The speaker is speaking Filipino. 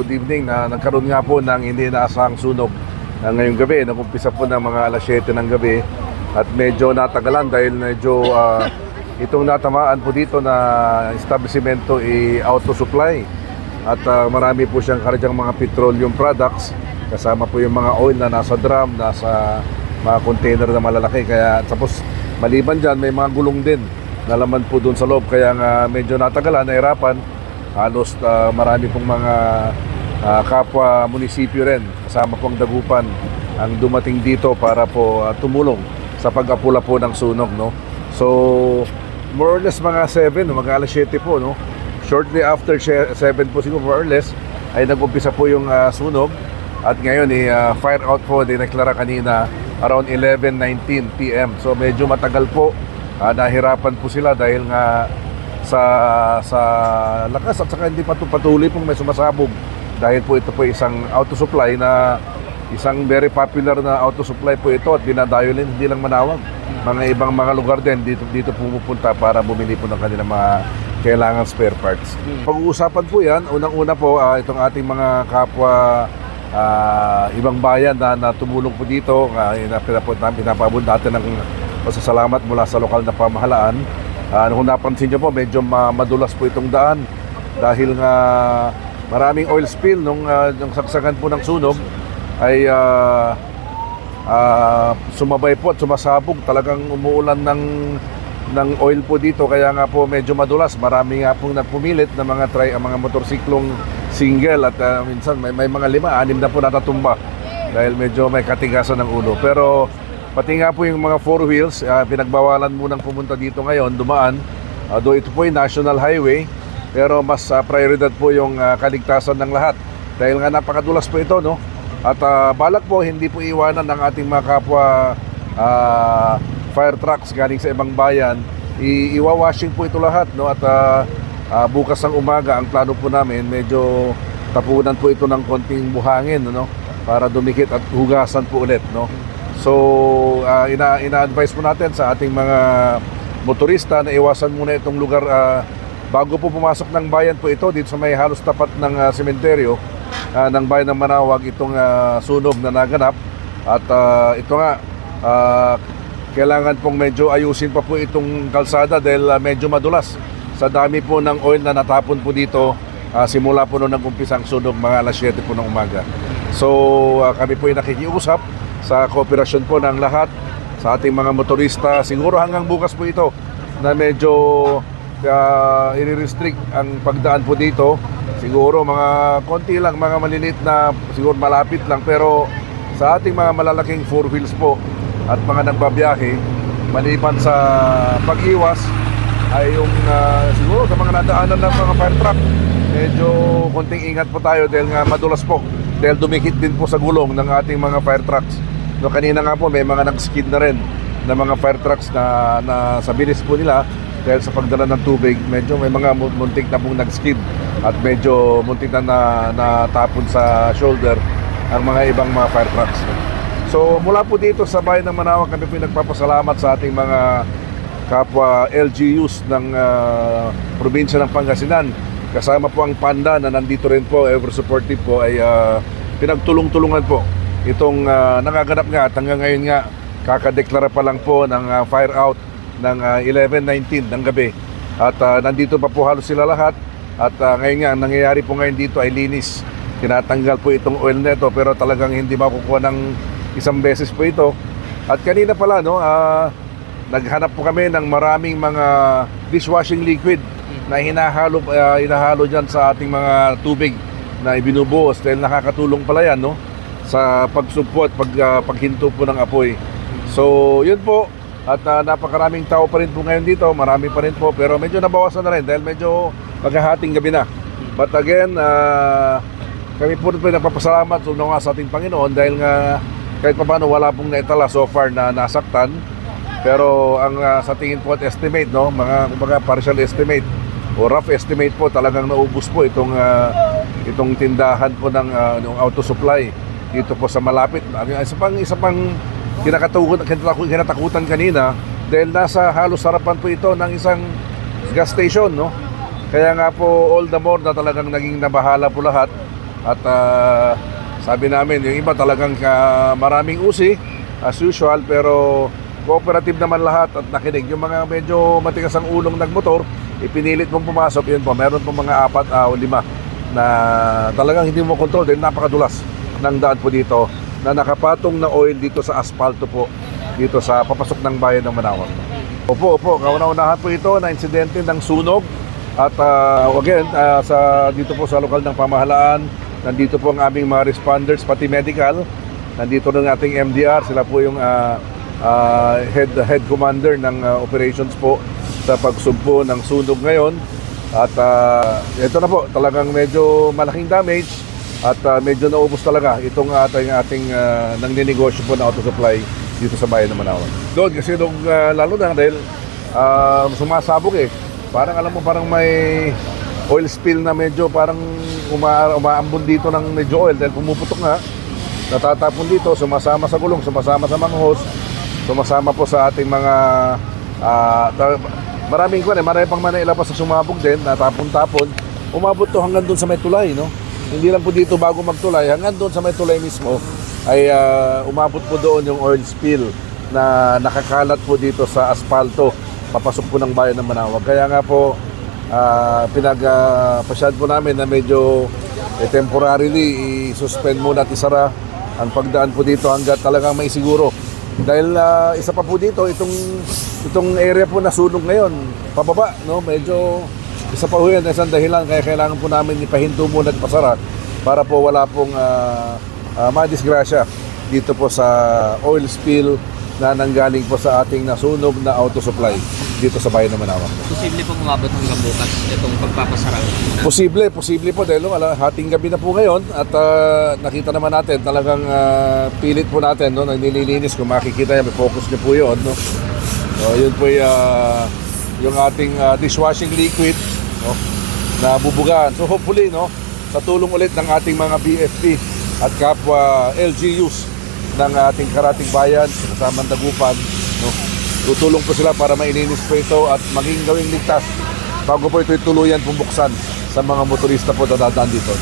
good evening. Nagkaroon nga po ng hindi inaasahang sunog ngayong gabi. Nag-umpisa po ng mga alas 7 ng gabi at medyo natagalan dahil medyo itong natamaan po dito na establishmento auto supply at marami po siyang karadyang mga petroleum products, kasama po yung mga oil na nasa drum, nasa mga container na malalaki. Kaya tapos maliban dyan, may mga gulong din na laman po doon sa loob, kaya nga medyo natagalan, nahirapan. Halos marami pong mga kapwa munisipyo rin, kasama pong Dagupan, ang dumating dito para po tumulong sa pag-apula po ng sunog, no? So, more or less mga 7, mga alas 7 po, no? Shortly after 7 po siguro, more or less, ay nag-umpisa po yung sunog. At ngayon, fire out po, dineklara kanina, around 11:19 p.m. So, medyo matagal po. Nahirapan po sila dahil nga sa lakas at saka hindi patuloy pong may sumasabog dahil po ito po isang auto supply na isang very popular na auto supply po ito at dinadayo din, hindi lang Manawag, mga ibang mga lugar din dito pumupunta para bumili po ng kanilang mga kailangan spare parts. Pag-uusapan po yan, unang-una po itong ating mga kapwa ibang bayan na tumulong po dito, pinapabot natin ng pasasalamat mula sa lokal na pamahalaan. Kung napansin nyo po, medyo madulas po itong daan dahil nga maraming oil spill nung saksakan po ng sunog ay sumabay po at sumasabog. Talagang umuulan ng oil po dito, kaya nga po medyo madulas. Marami nga pong nagpumilit na mga motorsiklong single at minsan may mga 5-6 na po natatumba dahil medyo may katigasan ng ulo. Pero pati nga po yung mga four wheels, pinagbawalan munang pumunta dito ngayon, dumaan. Though ito po yung national highway, pero mas prioridad po yung kaligtasan ng lahat. Dahil nga napakadulas po ito, no? At balak po, hindi po iwanan ng ating mga kapwa fire trucks galing sa ibang bayan. Iwawashing po ito lahat, no? At bukas ng umaga, ang plano po namin, medyo tapunan po ito ng konting buhangin, no? Para dumikit at hugasan po ulit, no? So, ina-advise po natin sa ating mga motorista na iwasan muna itong lugar bago po pumasok ng bayan po ito dito sa may halos tapat ng sementeryo ng bayan ng Manawag, itong sunog na naganap. At ito nga, kailangan pong medyo ayusin pa po itong kalsada dahil medyo madulas sa dami po ng oil na natapon po dito simula po nung nag-umpisa ang sunog mga alas 7 po ng umaga. So, kami po ay nakikiusap sa kooperasyon po ng lahat, sa ating mga motorista. Siguro hanggang bukas po ito na medyo i-restrict ang pagdaan po dito. Siguro mga konti lang, mga maliliit na, siguro malapit lang. Pero sa ating mga malalaking four wheels po at mga nagbabiyahe, maliban sa pag-iwas, ay yung siguro sa mga nadaanan ng mga fire truck, medyo konting ingat po tayo dahil nga madulas po. Dahil dumikit din po sa gulong ng ating mga fire trucks. No, kanina nga po may mga nag-skid na rin na mga fire trucks na sa bilis po nila dahil sa pagdala ng tubig, medyo may mga muntik na pong nag-skid at medyo muntik na natapon sa shoulder ang mga ibang mga fire trucks. So mula po dito sa bayan ng Manawag, kami po nagpapasalamat sa ating mga kapwa LGUs ng probinsya ng Pangasinan. Kasama po ang PANDA na nandito rin po, ever supportive po, ay pinagtulong-tulungan po itong nangaganap nga at hanggang ngayon nga kakadeklara pa lang po ng fire out ng 11:19 ng gabi at nandito pa po halos sila lahat at ngayon nga ang nangyayari po ngayon dito ay linis, tinatanggal po itong oil neto pero talagang hindi makukuha ng isang beses po ito. At kanina pala, no, naghanap po kami ng maraming mga dishwashing liquid na hinahalo dyan sa ating mga tubig na ibinubuhos dahil nakakatulong pala yan, no, sa pagsugpo at paghinto po ng apoy. So yun po, at napakaraming tao pa rin po ngayon dito, marami pa rin po, pero medyo nabawasan na rin dahil medyo maghahating gabi na. But again, kami po rin nagpapasalamat sa ating Panginoon dahil nga kahit pa paano wala pong naitala so far na nasaktan. Pero ang sa tingin po at estimate, no, mga partial estimate o rough estimate po, talagang naubos po itong tindahan po ng auto supply dito po sa malapit. Isa pang kinatakutan kanina dahil nasa halos harapan po ito ng isang gas station, no? Kaya nga po all the more na talagang naging nabahala po lahat At sabi namin, yung iba talagang maraming usi as usual, pero cooperative naman lahat at nakinig. Yung mga medyo matigas ang ulong nagmotor, ipinilit mong pumasok, yun po, meron po mga 4 o 5 na talagang hindi mo control dahil napakadulas ng daan po dito na nakapatong na oil dito sa asfalto po dito sa papasok ng bayan ng Manaoag. Opo, kauna-unahan po ito na insidente ng sunog at again, dito po sa lokal ng pamahalaan, nandito po ang aming mga responders, pati medical, nandito ng ating MDR, sila po yung head commander ng operations po sa pagsugpo ng sunog ngayon. At ito na po, talagang medyo malaking damage at medyo naubos talaga itong ating nangninegosyo po na auto supply dito sa bayan ng Manaoag. Doon kasi lalo na dahil sumasabog parang alam mo, parang may oil spill na medyo parang umaambon dito ng medyo oil dahil pumuputok na, natatapon dito, sumasama sa gulong, sumasama sa mga hose, sumasama po sa ating mga marami pang Manila pa sa sumabog din, natapon-tapon, umabot to hanggang doon sa may tulay, no? Hindi lang po dito bago magtulay, hanggang doon sa may tulay mismo ay umabot po doon yung oil spill na nakakalat po dito sa asfalto papasok po ng bayan ng Manaoag. Kaya nga po pinagpasyad po namin na medyo temporarily i-suspend muna at isara ang pagdaan po dito hanggat talagang may siguro. Dahil isa pa po dito, itong area po na sunog ngayon, pababa, no? Medyo isa pa po yan, isang dahilan kaya kailangan po namin ipahinto muna at pasara para po wala pong madisgrasya dito po sa oil spill na nanggaling po sa ating nasunog na auto supply dito sa bayan ng Manaoag. Posible pong umabot hanggang bukas itong pagpapasara? Posible po dahil hating gabi na po ngayon at nakita naman natin talagang pilit po natin, no, nililinis. Kung makikita niyo, may focus niyo po yun, no? So, yun po yung ating dishwashing liquid, no, na bubugaan. So hopefully, no, sa tulong ulit ng ating mga BFP at kapwa LGUs ng ating karating bayan, kasamang Dagupan, no, tutulong po sila para mailinis po ito at maging gawing ligtas bago po ito tuluyan pumuksan sa mga motorista po na dadaan dito.